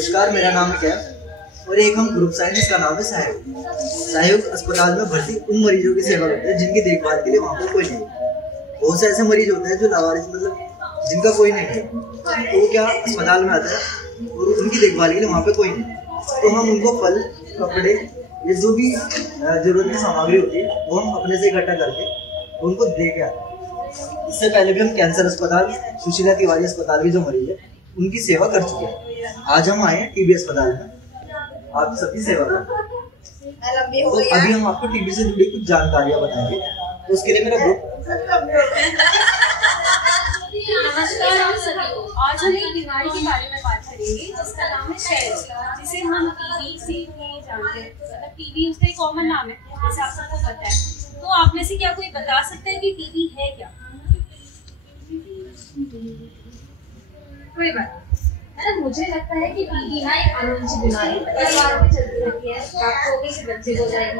नमस्कार, मेरा नाम है कैफ और एक हम ग्रुप साइंस का नाम है सहयोग। सहयोग अस्पताल में भर्ती उन मरीजों की सेवा करते हैं जिनकी देखभाल के लिए वहाँ पर कोई नहीं है। बहुत से ऐसे मरीज होते हैं जो लावारिस मतलब जिनका कोई नहीं है, तो वो क्या अस्पताल में आता है और उनकी देखभाल के लिए वहाँ पे कोई नहीं, तो हम उनको फल, कपड़े, ये जो भी जरूरत की सामग्री होती है वो हम अपने से इकट्ठा करके उनको दे के आते हैं। इससे पहले भी हम कैंसर अस्पताल, सुशीला तिवारी अस्पताल के जो मरीज है उनकी सेवा कर चुके हैं। आज हम आए हैं टीबी अस्पताल में आप सबकी सेवा करें। तो अभी हम आपको टीबी से जुड़ी कुछ जानकारियां बताएंगे, तो उसके लिए मेरा ग्रुप। नमस्कार आप सभी को। आज हम एक बीमारी के बारे में बात करेंगे जिसका नाम है क्षय, जिसे हम टीबी से भी जानते हैं। मतलब टीबी उसका एक कॉमन नाम है जैसे आप सबको पता है। तो आप में से क्या कोई बता सकते हैं कि टीबी है क्या? कोई बात नहीं। मुझे लगता है कि टीबी ना एक अनुवंशिक बीमारी परिवारों में चलती रहती है। आपको होगी कि बच्चे को जाएगी,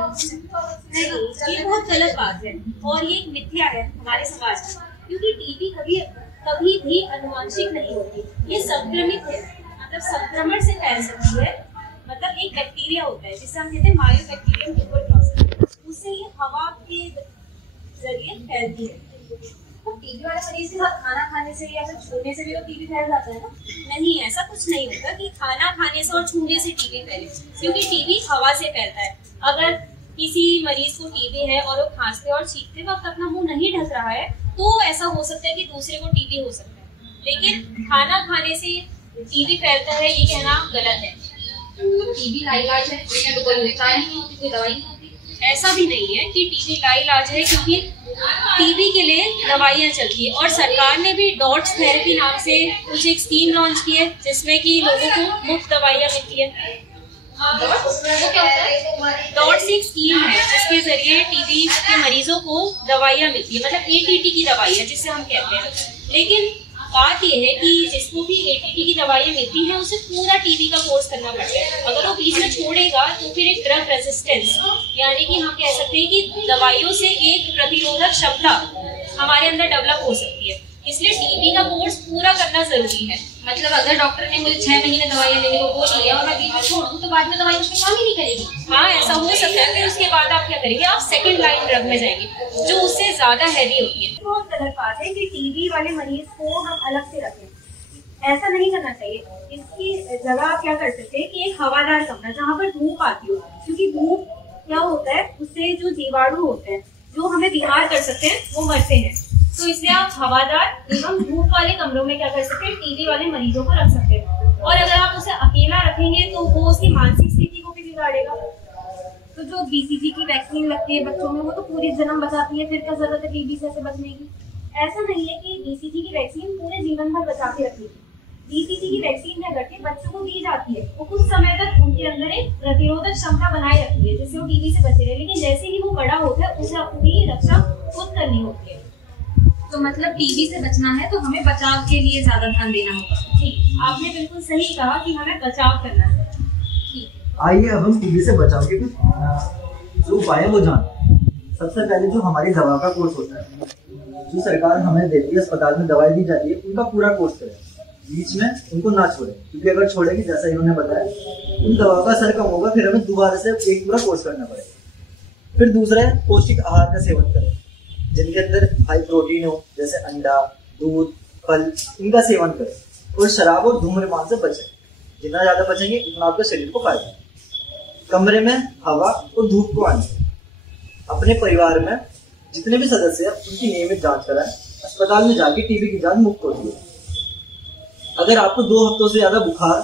नहीं, ये बहुत गलत बात है और ये एक मिथ्या है हमारे समाज में, क्योंकि टीबी कभी भी अनुवांशिक नहीं होती। ये संक्रमित है, मतलब संक्रमण से फैल सकती है। मतलब एक बैक्टीरिया होता है जिसे हम कहते हैं मायोबैक्टीरियम ट्यूबरक्लोसिस, उससे ये हवा के जरिए फैलती है। तो टीबी वाले मरीज के साथ खाना खाने से या फिर छूने से भी तो टीबी फैल जाता है ना? नहीं, ऐसा कुछ नहीं होता कि खाना खाने से और छूने से टीबी फैले, क्योंकि टीबी हवा से फैलता है। अगर किसी मरीज को टीबी है और वो खांसते और छींकते वक्त अपना मुंह नहीं ढक रहा है तो ऐसा हो सकता है कि दूसरे को टीबी हो सकता है, लेकिन खाना खाने से टीबी फैलता है ये कहना गलत है। तो टीबी लाइलाज है, तो कोई उपचार नहीं होती, कोई दवाई नहीं होती? ऐसा भी नहीं है कि टीबी लाइलाज है, क्योंकि टीबी के लिए दवाइयाँ चलती है और सरकार ने भी डॉट्स थेरेपी नाम से कुछ एक स्कीम लॉन्च की है जिसमें कि लोगों को मुफ्त दवाइयाँ मिलती है। डॉट्स एक स्कीम है जिसके जरिए टीबी के मरीजों को दवाइयाँ मिलती है, मतलब एटीटी की दवाई है जिसे हम कहते हैं। लेकिन बात यह है कि जिसको भी एटीटी की दवाइयाँ मिलती हैं उसे पूरा टीबी का कोर्स करना पड़ता है। अगर वो बीच में छोड़ेगा तो फिर एक ड्रग रेजिस्टेंस, यानी कि हम कह सकते हैं कि दवाइयों से एक प्रतिरोधक क्षमता हमारे अंदर डेवलप हो सकती है। इसलिए टीबी का कोर्स पूरा करना जरूरी है। मतलब अगर डॉक्टर ने मुझे 6 महीने दवाइयाँ लेने को बोली है और मैं बीच में छोड़ दूं तो बाद में दवाई उसमें काम ही नहीं करेगी। हाँ, ऐसा हो सकता है। फिर उसके बाद आप क्या करेंगे, आप सेकंड लाइन ड्रग में जाएंगे जो उससे ज्यादा हैवी होती है। बहुत गलत बात है कि टीबी वाले मरीज को हम अलग से रखें, ऐसा नहीं करना चाहिए। इसकी जगह आप क्या कर सकते हैं कि एक हवादार कमरा जहाँ पर धूप आती हो, क्योंकि धूप क्या होता है उससे जो जीवाणु होते हैं जो हमें बीमार कर सकते हैं वो मरते हैं। तो इसलिए आप हवादार एवं धूप वाले कमरों में क्या कर सकते हैं, टीबी वाले मरीजों को रख सकते हैं। और अगर आप उसे अकेला रखेंगे तो वो उसकी मानसिक स्थिति को भी बिगाड़ेगा। तो जो बीसीजी की वैक्सीन लगती है बच्चों में वो तो पूरी जन्म बचाती है, फिर क्या जरूरत है टीबी से बचने की? ऐसा नहीं है कि बीसीजी की वैक्सीन पूरे जीवन भर बचा के रखेगी। बीसीजी की वैक्सीन क्या करती है, बच्चों को दी जाती है, वो कुछ समय तक उनके अंदर एक प्रतिरोधक क्षमता बनाए रखती है जिससे वो टीबी से बचे रहे। लेकिन जैसे ही वो बड़ा होता है उसे अपनी रक्षा खुद करनी होती है। तो मतलब टीबी से बचना है तो हमें बचाव के लिए ज्यादा ध्यान देना होगा। ठीक, आपने बिल्कुल सही कहा कि हमें बचाव करना है। ठीक, आइए अब हम टीबी से बचाव के कुछ जो उपाय है वो जान। सबसे पहले जो हमारी दवा का कोर्स होता है, जो सरकार हमें देती है, अस्पताल में दवाई दी जाती है, उनका पूरा कोर्स करें, बीच में उनको ना छोड़े, क्योंकि अगर छोड़ेगी जैसा इन्होंने बताया उन दवा का असर कम होगा, फिर हमें दोबारा से एक पूरा कोर्स करना पड़ेगा। फिर दूसरा है पौष्टिक आहार का सेवन करें जिनके अंदर हाई प्रोटीन हो, जैसे अंडा, दूध, फल, इनका सेवन करें। और शराब और धूम्रपान से बचें, जितना ज्यादा बचेंगे उतना आपके शरीर को फायदा। कमरे में हवा और धूप को आने। अपने परिवार में जितने भी सदस्य हैं उनकी नियमित जांच कराएं। अस्पताल में जाके टीबी की जांच मुफ्त होती है। अगर आपको 2 हफ्तों से ज्यादा बुखार,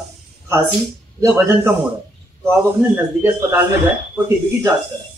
खांसी या वजन कम हो रहा है तो आप अपने नजदीकी अस्पताल में जाएं और टीबी की जांच कराएं।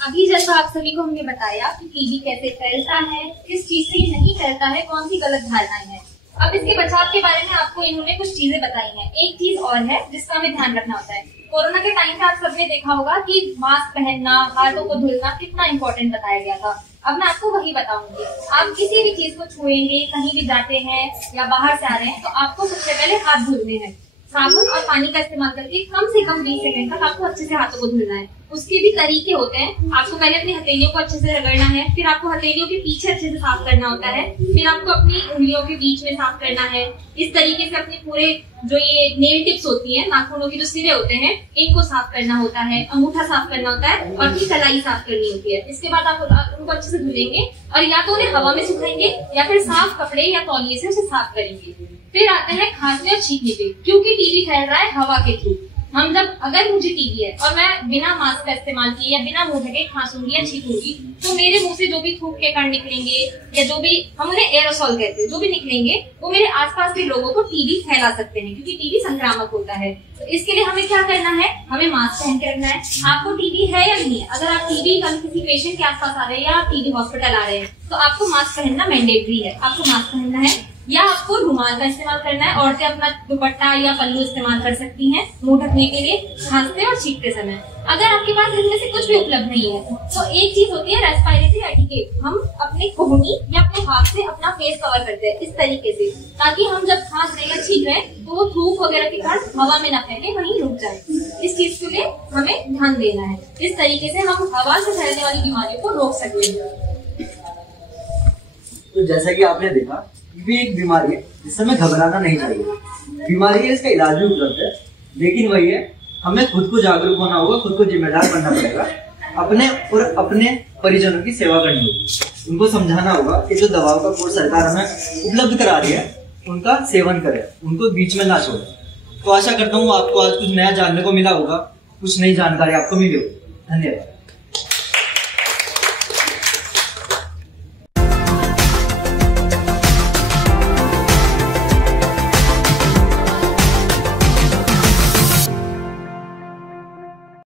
अभी जैसा आप सभी को हमने बताया कि टीबी कैसे फैलता है, किस चीज से ये नहीं फैलता है, कौन सी गलत धारणाएं हैं। अब इसके बचाव के बारे में आपको इन्होंने कुछ चीजें बताई हैं। एक चीज और है जिसका हमें ध्यान रखना होता है। कोरोना के टाइम पे आप सबने देखा होगा कि मास्क पहनना, हाथों को धुलना कितना इंपॉर्टेंट बताया गया था। अब मैं आपको वही बताऊंगी। आप किसी भी चीज को छुएंगे, कहीं भी जाते हैं या बाहर से आ रहे हैं तो आपको सबसे पहले हाथ धुलने हैं। साबुन और पानी का इस्तेमाल करके कम से कम 20 सेकंड तक आपको अच्छे से हाथों को धुलना है। उसके भी तरीके होते हैं। आपको पहले अपनी हथेलियों को अच्छे से रगड़ना है, फिर आपको हथेलियों के पीछे अच्छे से साफ करना होता है, फिर आपको अपनी उंगलियों के बीच में साफ करना है। इस तरीके से अपने पूरे जो ये नेल टिप्स होती हैं, नाखूनों की जो सिरे होते हैं, इनको साफ करना होता है, अंगूठा साफ करना होता है और फिर कलाई साफ करनी होती है। इसके बाद आप उनको अच्छे से धुलेंगे और या तो उन्हें हवा में सुखाएंगे या फिर साफ कपड़े या तौलिए से उसे साफ करेंगे। फिर आते हैं खांसने और छींकने पे, क्योंकि टीबी फैल रहा है हवा के थ्रू। हम जब अगर मुझे टीबी है और मैं बिना मास्क का इस्तेमाल किए या बिना मुंह ढके खांसूंगी या छींकूंगी तो मेरे मुंह से जो भी थूक के कण निकलेंगे या जो भी हम उन्हें एरोसॉल कहते हैं, जो भी निकलेंगे वो मेरे आसपास के लोगों को टीबी फैला सकते हैं, क्योंकि टीबी संक्रामक होता है। तो इसके लिए हमें क्या करना है, हमें मास्क पहन के रखना है। आपको टीबी है या नहीं है, अगर आप टीबी किसी पेशेंट के आसपास आ रहे हैं या आप टीबी हॉस्पिटल आ रहे हैं तो आपको मास्क पहनना मैंडेटरी है। आपको मास्क पहनना है या आपको रुमाल का इस्तेमाल करना है। औरतें अपना दुपट्टा या पल्लू इस्तेमाल कर सकती हैं मुंह ढकने के लिए खांसते और छींकते समय। अगर आपके पास इनमें से कुछ भी उपलब्ध नहीं है तो एक चीज होती है रेस्पिरेटरी एटिकेट। हम अपनी कोहनी या अपने हाथ से अपना फेस कवर करते हैं इस तरीके से, ताकि हम जब खांस रहे या छींक रहे तो वो थूक वगैरह के कारण हवा में न फैले, वहीं रुक जाए। इस चीज के लिए हमें ध्यान देना है। इस तरीके से हम हवा से फैलने वाली बीमारियों को रोक सकते हैं। तो जैसा कि आपने देखा, ये एक बीमारी है जिससे हमें घबराना नहीं चाहिए। बीमारी है, इसका इलाज भी उपलब्ध है, लेकिन वही है हमें खुद को जागरूक होना होगा, खुद को जिम्मेदार बनना पड़ेगा, अपने और अपने परिजनों की सेवा करनी होगी। उनको समझाना होगा कि जो दवाओं का कोर्स सरकार हमें उपलब्ध करा रही है उनका सेवन करें, उनको बीच में ना छोड़ें। तो आशा करता हूँ आपको आज कुछ नया जानने को मिला होगा, कुछ नई जानकारी आपको मिली होगी। धन्यवाद।